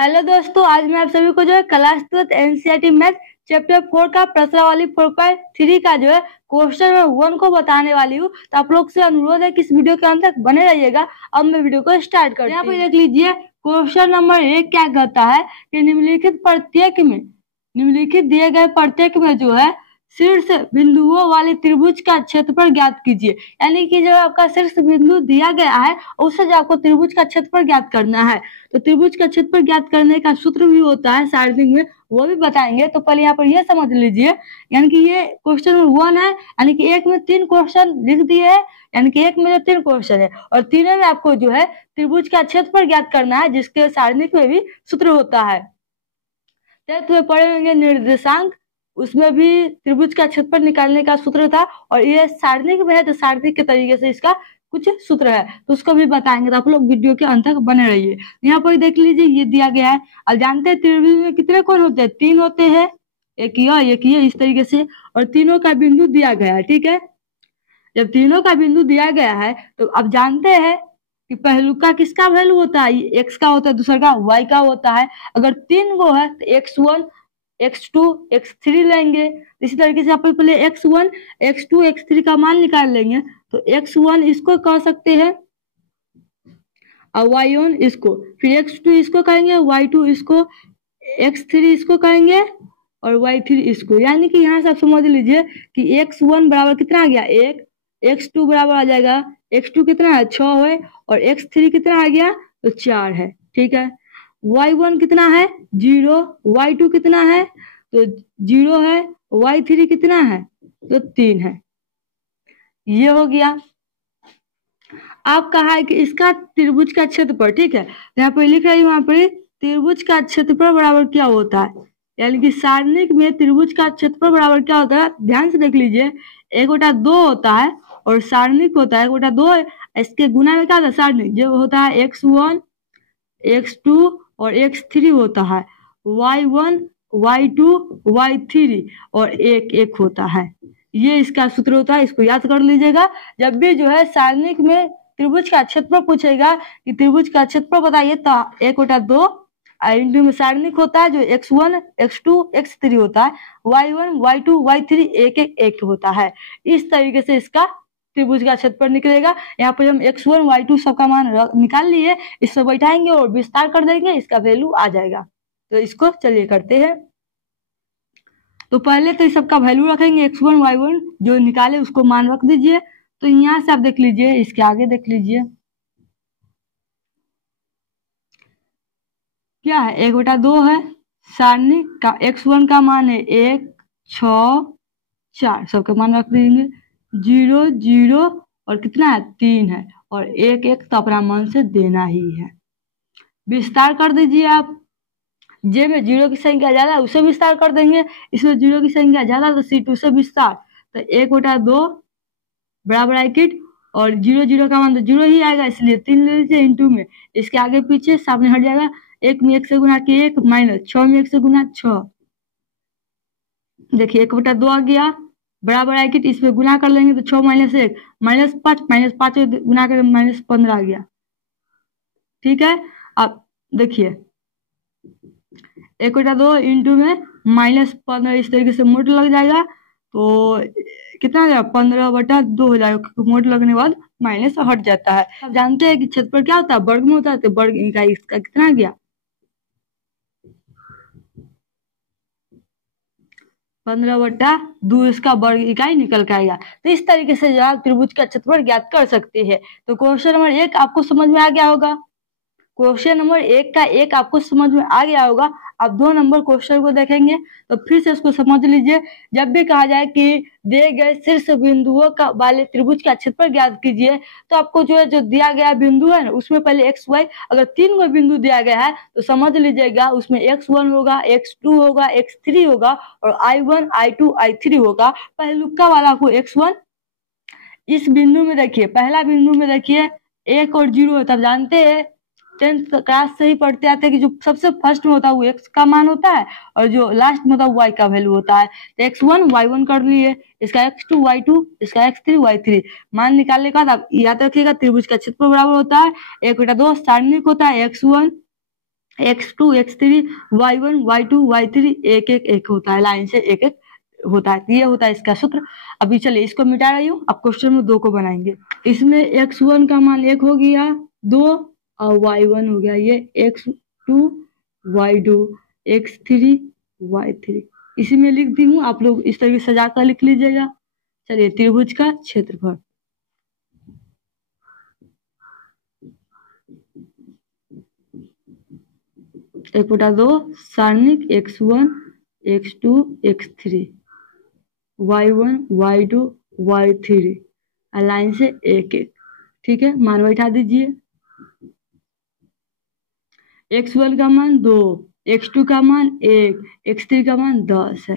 Hello दोस्तों, आज मैं आप सभी को जो है क्लास 12 एनसीईआरटी मैथ चैप्टर 4 का प्रश्नावली 4.3 का जो है क्वेश्चन नंबर 1 को बताने वाली हूँ। तो आप लोग से अनुरोध है कि इस वीडियो के अंत तक बने रहिएगा। अब मैं वीडियो को स्टार्ट करती हूँ। यहाँ पर देख लीजिए, क्वेश्चन नंबर 1 क्या कहता है कि निम्नलिखित दिए गए प्रत्येक में जो है शीर्ष बिंदुओं वाले त्रिभुज का क्षेत्रफल ज्ञात कीजिए। यानी कि जो आपका शीर्ष बिंदु दिया गया है उससे जो आपको त्रिभुज का क्षेत्रफल ज्ञात करना है। तो त्रिभुज का क्षेत्रफल ज्ञात करने का सूत्र भी होता है सारणी में, वो भी बताएंगे। तो पहले यहाँ पर ये समझ लीजिए, यानी कि ये क्वेश्चन नंबर 1 है, यानी कि एक में 3 क्वेश्चन लिख दिए है, यानी कि एक में जो 3 क्वेश्चन है और तीनों में आपको जो है त्रिभुज का क्षेत्रफल ज्ञात करना है, जिसके सारणी में भी सूत्र होता है। तो पढ़ेंगे निर्देशांक, उसमें भी त्रिभुज का क्षेत्रफल निकालने का सूत्र था और ये सारणिक में है तो सारणिक के तरीके से इसका कुछ सूत्र है, तो उसको भी बताएंगे। तो आप लोग वीडियो के अंत तक बने रहिए। यहाँ पर देख लीजिए, ये दिया गया है। अब जानते हैं त्रिभुज में कितने कोण होते हैं? 3 होते हैं, एक ये इस तरीके से, और तीनों का बिंदु दिया गया है। ठीक है, जब तीनों का बिंदु दिया गया है तो अब जानते हैं कि पहलू का किसका वैल्यू होता है? एक्स का होता है, दूसरा का वाई का होता है। अगर 3 गो है तो x1 x2 x3 लेंगे। इसी तरीके से आप पहले x1 x2 x3 का मान निकाल लेंगे। तो x1 इसको कह सकते हैं और y1 इसको, फिर x2 इसको कहेंगे, y2 इसको, x3 इसको कहेंगे और y3 इसको। यानी कि यहाँ से आप समझ लीजिए कि x1 बराबर कितना आ गया? 1, x2 बराबर आ जाएगा, x2 कितना है? 6 है, और x3 कितना आ गया? तो 4 है। ठीक है, y1 कितना है? 0, y2 कितना है? तो 0 है, y3 कितना है? तो 3 है। ये हो गया। आप कहा है कि इसका त्रिभुज का क्षेत्रफल, ठीक है, यहाँ पर लिख रही हूँ, यहाँ पर त्रिभुज का क्षेत्रफल बराबर क्या होता है, यानी कि सारणिक में त्रिभुज का क्षेत्रफल बराबर क्या होता है? ध्यान से देख लीजिए, 1/2 होता है और सारणिक होता है 1/2, इसके गुना में क्या होता है? सारणिक जो होता है x1 x2 और x3 होता है, y1 y2 y3 और 1 होता है। ये इसका सूत्र होता है, इसको याद कर लीजिएगा। जब भी जो है सारणिक में त्रिभुज का क्षेत्रफल पूछेगा कि त्रिभुज का क्षेत्रफल बताइए, तो 1/2 इंटू में सारणिक होता है जो x1 x2 x3 होता है, y1 y2 y3 1 होता है। इस तरीके से इसका त्रिभुज का क्षेत्रफल निकलेगा। यहाँ पर हम x1 y2 सबका मान निकाल लिए, इससे बैठाएंगे और विस्तार कर देंगे, इसका वैल्यू आ जाएगा। तो इसको चलिए करते हैं। तो पहले तो इस सबका वैल्यू रखेंगे, x1 y1 जो निकाले उसको मान रख दीजिए। तो यहाँ से आप देख लीजिए, इसके आगे देख लीजिए क्या है? 1/2 है, सारणी का x1 का मान है 1 6 4, सबका मान रख देंगे। 0 0 और कितना है? 3 है, और 1 तो अपना मन से देना ही है। विस्तार कर दीजिए आप, जे में 0 की संख्या ज्यादा है उसे विस्तार कर देंगे, इसमें 0 की संख्या ज्यादा तो C2 से विस्तार। तो 1/2 बराबर आइकिट, और 0 0 का मान तो 0 ही आएगा, इसलिए 3 ले लीजिए इंटू में, इसके आगे पीछे सामने हट जाएगा। 1 में 1 से गुना किए 1 माइनस 6 में 1 से गुना 6, देखिए 1/2 आ गया बराबर आइकिट, इसमें गुना कर लेंगे तो 6 माइनस 1 -5 -5 गुना कर -15 आ गया। ठीक है, अब देखिए 1/2 इंटू में -15, इस तरीके से मोड लग जाएगा तो कितना आ जाएगा? 15/2 हो जाएगा, क्योंकि मोड लगने के बाद माइनस हट जाता है। आप जानते हैं कि क्षेत्रफल क्या होता है? वर्ग में होता है, तो वर्ग इकाई इसका कितना आ गया? 15/2 इसका वर्ग इकाई निकल के आएगा। तो इस तरीके से जो आप त्रिभुज का क्षेत्रफल ज्ञात कर सकते हैं। तो क्वेश्चन नंबर 1 आपको समझ में आ गया होगा। क्वेश्चन नंबर 1 का 1 आपको समझ में आ गया होगा। अब 2 नंबर क्वेश्चन को देखेंगे तो फिर से उसको समझ लीजिए। जब भी कहा जाए कि दिए गए शीर्ष बिंदुओं का वाले त्रिभुज का क्षेत्रफल ज्ञात कीजिए, तो आपको जो है जो दिया गया बिंदु है ना, उसमें पहले एक्स वाई, अगर 3 गो बिंदु दिया गया है तो समझ लीजिएगा उसमें x1 होगा, x2 होगा, x3 होगा और i1 i2 i3 होगा। पहलुका वाला को x1 इस बिंदु में देखिए, पहला बिंदु में देखिए 1 और 0 है। तब जानते हैं 10th क्लास से ही पढ़ते आते हैं कि जो सबसे फर्स्ट में होता है वो x का मान होता है और जो लास्ट में होता है y का वैल्यू होता है। तो x1 y1 कर लिए, इसका x2 y2, इसका x3 y3 मान निकालने का बाद याद रखिएगा त्रिभुज का क्षेत्रफल बराबर होता है 1/2 सारणिक होता है x1 x2 x3 y1 y2 y3 एक एक एक होता है, लाइन से एक एक होता है। ये होता है इसका सूत्र। अभी चलिए इसको मिटा रही हूँ, अब क्वेश्चन में 2 को बनाएंगे। इसमें x1 का मान 1 हो गया, 2 और y1 हो गया ये x2 y2 x3 y3। इसी में लिख दी हूँ, आप लोग इस तरीके से सजा कर लिख लीजिएगा। चलिए त्रिभुज का क्षेत्रफल, एक बटा 2 सारणिक x1 x2 x3 y1 y2 y3 line से एक एक। ठीक है, मान बैठा दीजिए। x1 का मान 2, x2 का मान 1, x3 का मान 10 है,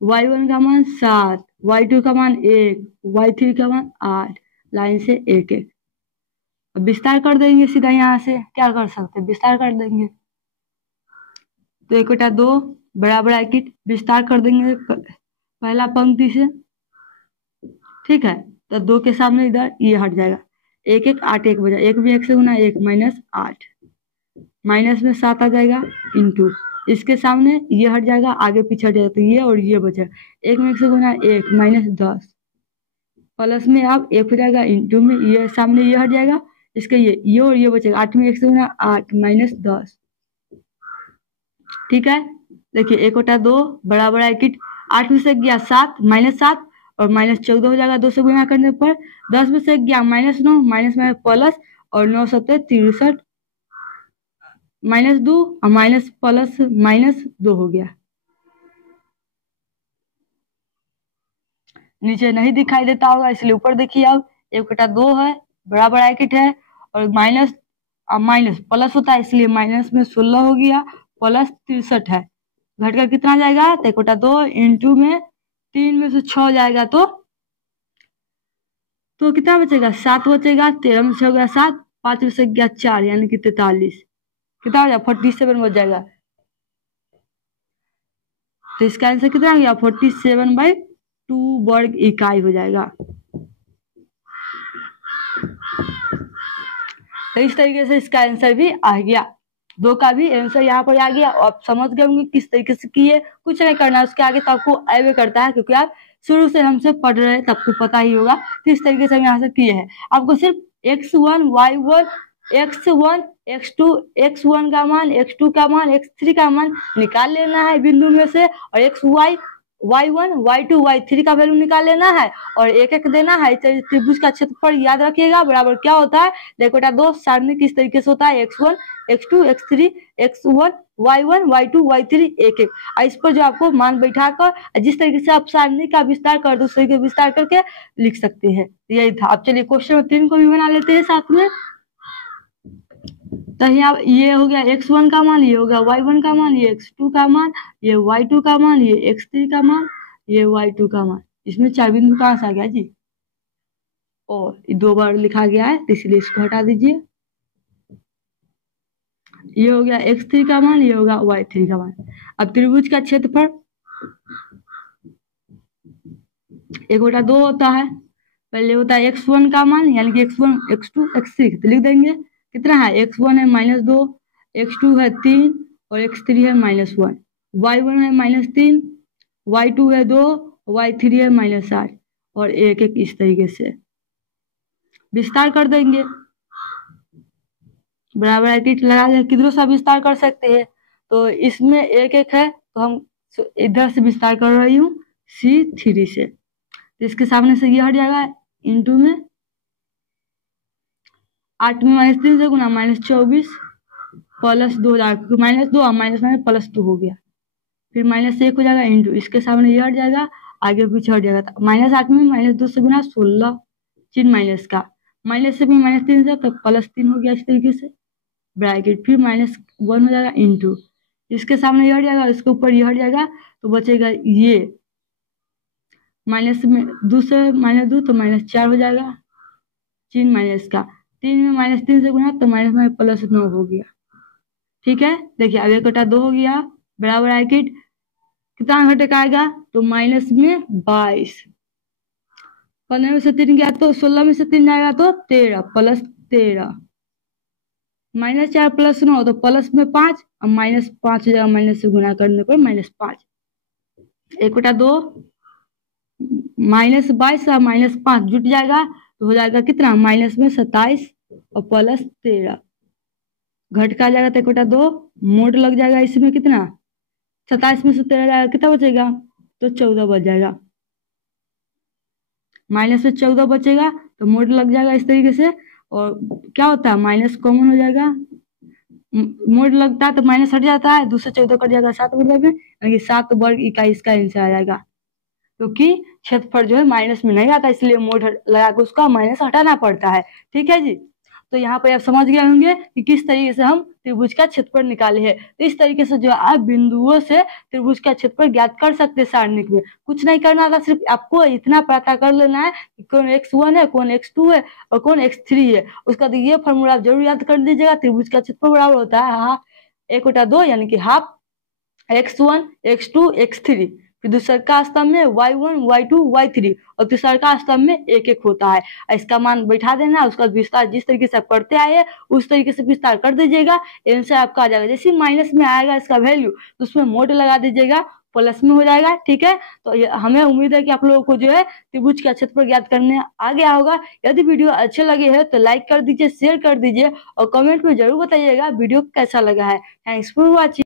y1 का मान 7, y2 का मान 1, y3 का मान 8, लाइन से एक एक। अब विस्तार कर देंगे सीधा, यहाँ से क्या कर सकते हैं, विस्तार कर देंगे। तो 1 बटा 2 बराबर ब्रैकेट विस्तार कर देंगे पहला पंक्ति से। ठीक है, तो 2 के सामने इधर ये हट जाएगा, 1 1 8 1 बचा, 1 भी 1 से गुना 1 माइनस 8, माइनस में 7 आ जाएगा इंटू, इसके सामने ये हट जाएगा, आगे पीछे हट जाएगा, तो ये और ये बचा, 1 में 1 से गुना 1 माइनस 10, प्लस में अब 1 हो जाएगा इंटू में ये सामने ये हट जाएगा, इसके ये और ये बचेगा, 8 में 1 से गुना 8 माइनस 10। ठीक है, देखिए 1 बटा 2 बराबर ब्रैकेट 8 में से गया 7 माइनस 7 और माइनस 14 हो जाएगा 2 से गुना करने पर, 10 में से गया माइनस 9 माइनस में प्लस और 9 7 63 माइनस 2 और माइनस प्लस माइनस 2 हो गया। नीचे नहीं दिखाई देता होगा इसलिए ऊपर देखिए, अब 1 बटा 2 है बराबर ब्रैकेट है और माइनस माइनस प्लस होता है इसलिए माइनस में 16 हो गया प्लस 63 है, घटकर कितना जाएगा, तो 1 बटा 2 इंटू में 3 में से 6 जाएगा तो कितना बचेगा, 7 बचेगा, 13 में से हो गया 7, 5 में से गया 4 यानी कि 43, कितना हो जाएगा 47 बच जाएगा। तो इसका आंसर कितना हो गया 47/2 वर्ग इकाई हो जाएगा। तो इस तरीके से इसका आंसर भी आ गया, 2 का भी आंसर यहाँ पर आ गया। आप समझ गए होंगे किस तरीके से किए, कुछ नहीं करना उसके आगे तो आपको आए करता है, क्योंकि आप शुरू से हमसे पढ़ रहे हैं तो आपको पता ही होगा किस तरीके से हम यहाँ से किए हैं। आपको सिर्फ x1 y1 x1 x2 x1 का मान x2 का मान x3 का मान निकाल लेना है बिंदु में से, और xy y1 y2 y3 का वैल्यू निकाल लेना है और एक एक देना है। त्रिभुज का क्षेत्रफल याद रखिएगा बराबर क्या होता है, देखो बेटा 2 सारणी किस तरीके से होता है, x1 x2 x3 x1 y1 y2 y3 एक एक। इस पर जो आपको मान बैठाकर जिस तरीके से आप सारणी का विस्तार कर दो उस तरीके विस्तार करके लिख सकते हैं। यही था। अब चलिए क्वेश्चन नंबर 3 को भी बना लेते हैं साथ में। तो यहाँ ये हो गया x1 का मान, ये हो गया y1 का मान, ये x2 का मान, ये y2 का मान, ये x3 का मान, ये y2 का मान। इसमें 4 बिंदु कहाँ से आ गया जी, और 2 बार लिखा गया है तो इसलिए इसको हटा दीजिए। ये हो गया x3 का मान, ये होगा y3 का मान। अब त्रिभुज का क्षेत्रफल 1/2 होता है, पहले होता है x1 का मान यानी कि x1 x2 x3 तो लिख देंगे कितना है, x1 है -2, x2 है 3 और x3 है -1, y1 है -3, y2 है 2, y3 है -8 और एक एक इस तरीके से विस्तार कर देंगे। बराबर ब्रैकेट लगा के किधरों से विस्तार कर सकते हैं, तो इसमें एक एक है तो हम इधर से विस्तार कर रही हूँ C3 से, तो इसके सामने से ये हट जाएगा इंटू में 8 में -3 से गुना -24 प्लस 2 -2 और +2 हो गया, फिर -1 हो जाएगा इंटू इसके सामने ये हट जाएगा आगे पीछे हट जाएगा, -8 में -2 से गुना 16 चिन्ह माइनस का, माइनस से भी -3 से तो +3 हो गया इस तरीके से ब्रैकेट, फिर -1 हो जाएगा इंटू इसके सामने ये हट जाएगा इसके ऊपर ये हट जाएगा तो बचेगा ये माइनस में 2 से -2 तो -4 हो जाएगा चिन्ह माइनस का, 3 में -3 से गुना तो माइनस में +9 हो गया। ठीक है, देखिए अब 1/2 हो गया बराबर ब्रैकेट कितना घटक आएगा तो माइनस में 22, 15 में से 3 गया तो 16 में से 3 जाएगा तो 13 +13 -4 प्लस 9 तो प्लस में 5 और -5 हो जाएगा, माइनस से गुना करने पर -5। 1/2 -22 और -5 जुट जाएगा तो हो जाएगा कितना, माइनस में 27 और प्लस 13। घट का आ जाएगा तो 1/2 मोड लग जाएगा इसमें, कितना 27 में से 13 जाएगा, कितना बचेगा, तो 14 बच जाएगा। माइनस में 14 बचेगा तो मोड लग जाएगा इस तरीके से। और क्या होता है, माइनस कॉमन हो जाएगा, मोड लगता है तो माइनस हट जाता है, 2 से 14 कट जाएगा 7 वर्ग में, यानी कि 7 वर्ग इकाई इसका आंसर आ जाएगा। क्योंकि क्षेत्रफल जो है माइनस में नहीं आता, इसलिए मोड लगा के उसका माइनस हटाना पड़ता है। ठीक है जी। तो यहाँ पर आप समझ गए होंगे कि किस तरीके से हम त्रिभुज का क्षेत्रफल निकाले हैं। तो इस तरीके से जो आप बिंदुओं से त्रिभुज का क्षेत्रफल ज्ञात कर सकते हैं सारणिक में। कुछ नहीं करना था, सिर्फ आपको इतना पता कर लेना है कि कौन x1 है, कौन x2 है और कौन x3 है। उसका तो ये फॉर्मूला जरूर याद कर दीजिएगा। त्रिभुज का क्षेत्रफल बराबर होता है 1/2 यानी कि हाफ x1 x2 x3। फिर दूसरा का स्तंभ में y1 y2 y3 और तीसरा का स्तंभ में 1 होता है। इसका मान बैठा देना, उसका विस्तार जिस तरीके से आप करते आए हैं उस तरीके से विस्तार कर दीजिएगा, आंसर आपका आ जाएगा। जैसे माइनस में आएगा इसका वैल्यू तो उसमें मोड लगा दीजिएगा, प्लस में हो जाएगा। ठीक है, तो हमें उम्मीद है कि आप लोगों को जो है त्रिभुज का क्षेत्रफल ज्ञात करने आ गया होगा। यदि वीडियो अच्छे लगे हैं तो लाइक कर दीजिए, शेयर कर दीजिए और कमेंट में जरूर बताइएगा वीडियो कैसा लगा है। Thanks for watching.